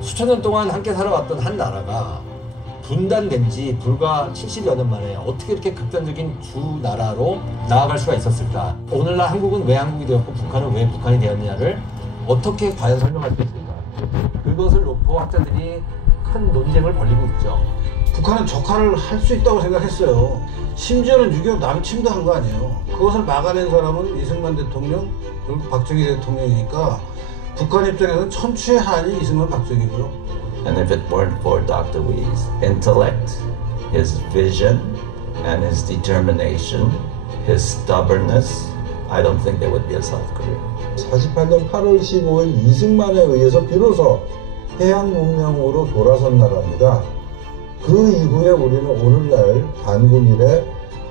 수천 년 동안 함께 살아왔던 한 나라가 분단된 지 불과 70여 년 만에 어떻게 이렇게 극단적인 두 나라로 나아갈 수가 있었을까? 오늘날 한국은 왜 한국이 되었고 북한은 왜 북한이 되었느냐를 어떻게 과연 설명할 수 있을까? 그것을 놓고 학자들이 큰 논쟁을 벌이고 있죠. 북한은 적화를 할 수 있다고 생각했어요. 심지어는 6.25 남침도 한 거 아니에요. 그것을 막아낸 사람은 이승만 대통령 그리고 박정희 대통령이니까 북한 입장에서는 천추의 한이 이승만 박정희고요. And if it weren't for Dr. Wee's intellect, his vision, and his determination, his stubbornness, I don't think there would be a South Korea. 48년 8월 15일 이승만에 의해서 비로소 해양 문명으로 돌아선 나라입니다. 그 이후에 우리는 오늘날 반군 이래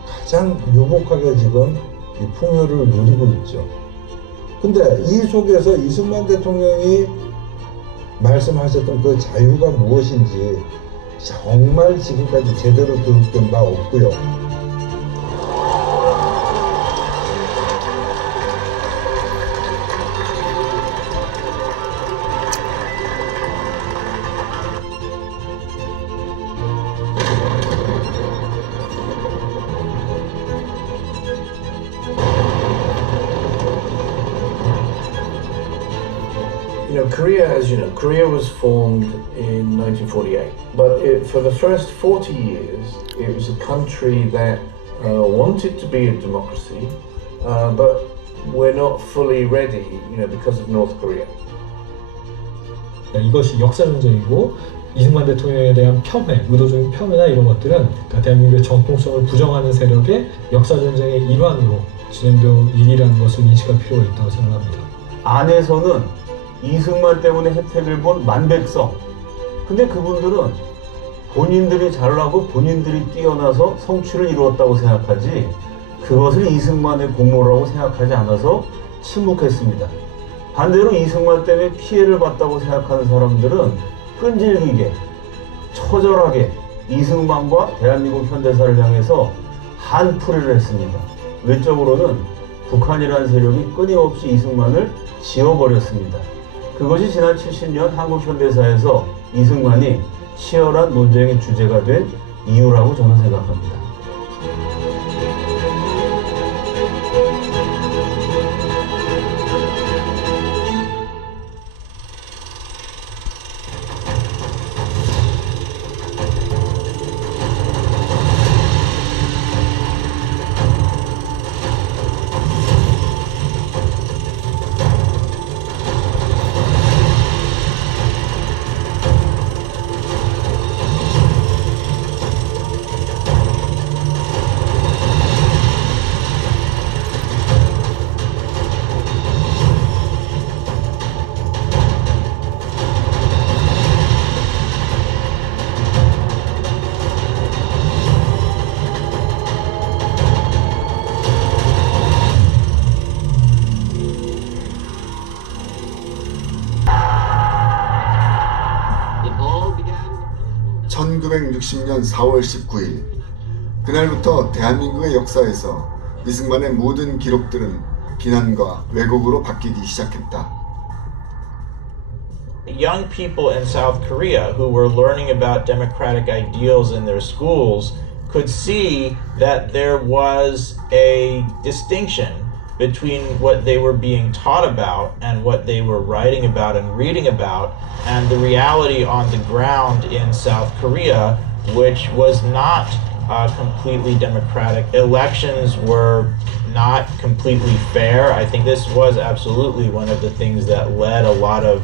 가장 유복하게 지금 이 풍요를 누리고 있죠. 근데 이 속에서 이승만 대통령이 말씀하셨던 그 자유가 무엇인지 정말 지금까지 제대로 교육된 바 없고요. Korea, as you know, Korea was formed in 1948, but for the first 40 years, it was a country that wanted to be a democracy, but we're not fully ready, because of North Korea. 이것이 역사전쟁이고 이승만 대통령에 대한 폄훼, 의도적인 폄훼나 이런 것들은 그러니까 대한민국의 정통성을 부정하는 세력의 역사전쟁의 일환으로 진행될 일이라는 것을 인식할 필요가 있다고 생각합니다. 안에서는 이승만 때문에 혜택을 본 만백성. 근데 그분들은 본인들이 잘나고 본인들이 뛰어나서 성취를 이루었다고 생각하지 그것을 이승만의 공로라고 생각하지 않아서 침묵했습니다. 반대로 이승만 때문에 피해를 봤다고 생각하는 사람들은 끈질기게, 처절하게 이승만과 대한민국 현대사를 향해서 한풀이를 했습니다. 외적으로는 북한이라는 세력이 끊임없이 이승만을 지워버렸습니다. 그것이 지난 70년 한국 현대사에서 이승만이 치열한 논쟁의 주제가 된 이유라고 저는 생각합니다. (1960년 4월 19일) 그날부터 대한민국의 역사에서 이승만의 모든 기록들은 비난과 왜곡으로 바뀌기 시작했다. Young people in South Korea who were learning about democratic ideals in their schools could see that there was a distinction between what they were being taught about and what they were writing about and reading about, and the reality on the ground in South Korea, which was not completely democratic. Elections were not completely fair. I think this was absolutely one of the things that led a lot of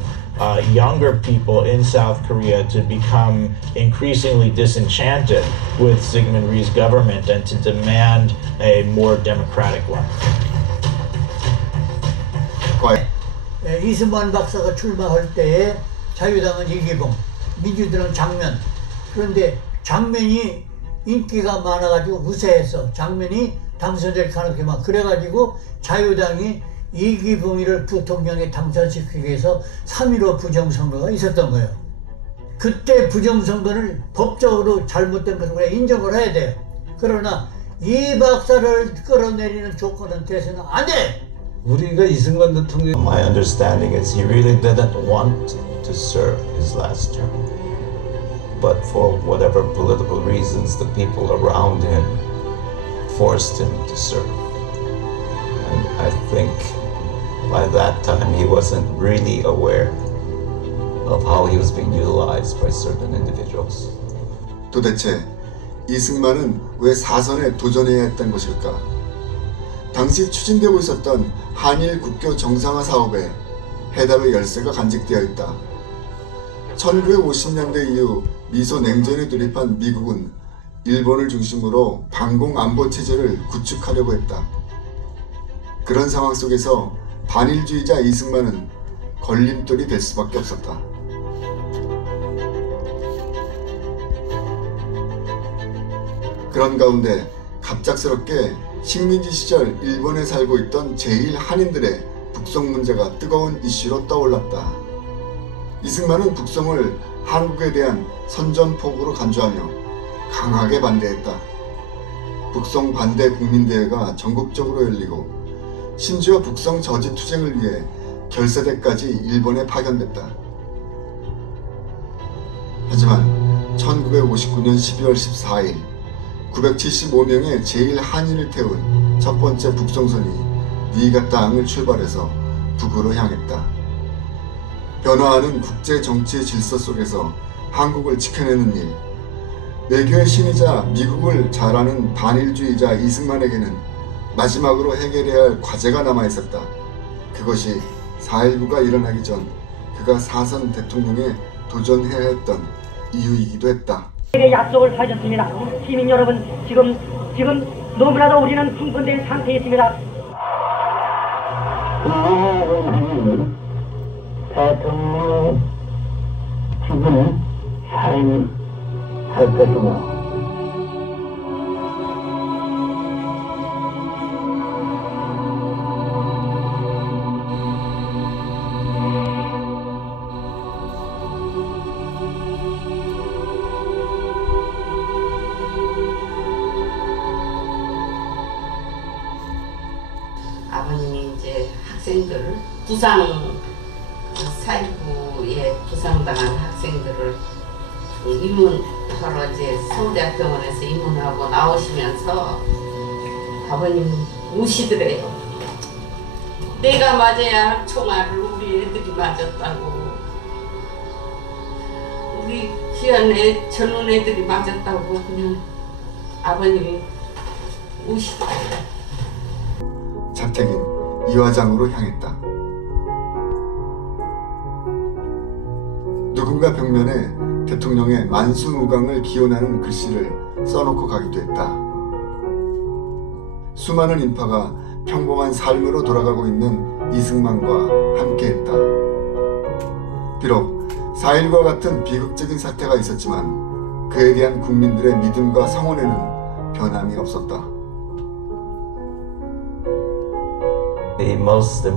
younger people in South Korea to become increasingly disenchanted with Syngman Rhee's government and to demand a more democratic one. 이승만 박사가 출마할 때에 자유당은 이기봉, 민주당은 장면. 그런데 장면이 인기가 많아가지고 우세해서 장면이 당선될 가능성이 많아. 그래가지고 자유당이 이기봉이를 부통령에 당선시키기 위해서 3.15 부정선거가 있었던 거예요. 그때 부정선거를 법적으로 잘못된 것을 우리가 인정을 해야 돼요. 그러나 이 박사를 끌어내리는 조건은 돼서는 안 돼! 우리가 이승만 대통령 My understanding is he really didn't want to serve his last term. But for whatever political reasons, the people around him forced him to serve. And I think by that time he wasn't really aware of how he was being utilized by certain individuals. 도대체 이승만은 왜 사선에 도전해야 했던 것일까? 당시 추진되고 있었던 한일 국교 정상화 사업에 해답의 열쇠가 간직되어 있다. 1950년대 이후 미소 냉전에 돌입한 미국은 일본을 중심으로 반공 안보 체제를 구축하려고 했다. 그런 상황 속에서 반일주의자 이승만은 걸림돌이 될 수밖에 없었다. 그런 가운데 갑작스럽게 식민지 시절 일본에 살고 있던 제1한인들의 북송 문제가 뜨거운 이슈로 떠올랐다. 이승만은 북송을 한국에 대한 선전포고로 간주하며 강하게 반대했다. 북송 반대 국민대회가 전국적으로 열리고 심지어 북송 저지 투쟁을 위해 결세대까지 일본에 파견됐다. 하지만 1959년 12월 14일 975명의 제1한인을 태운 첫 번째 북송선이 니이가타항을 출발해서 북으로 향했다. 변화하는 국제 정치의 질서 속에서 한국을 지켜내는 일, 외교의 신이자 미국을 잘 아는 반일주의자 이승만에게는 마지막으로 해결해야 할 과제가 남아있었다. 그것이 4.19가 일어나기 전 그가 사선 대통령에 도전해야 했던 이유이기도 했다. 약속을 하셨습니다. 시민 여러분, 지금 너무나도 우리는 흥분된 상태에 있습니다. 대통령 지금 사임할 것이며 아버님이 이제 학생들 부상 4.19에 부상당한 학생들을 입문하러 이제 서울대학병원에서 입문하고 나오시면서 아버님 우시더래요. 내가 맞아야 할 총알을 우리 애들이 맞았다고, 우리 귀한 젊은 애들이 맞았다고 그냥 아버님이 우시더래요. 자택인 이화장으로 향했다. 누군가 벽면에 대통령의 만수무강을 기원하는 글씨를 써놓고 가기도 했다. 수많은 인파가 평범한 삶으로 돌아가고 있는 이승만과 함께했다. 비록 4.19와 같은 비극적인 사태가 있었지만 그에 대한 국민들의 믿음과 성원에는 변함이 없었다. The most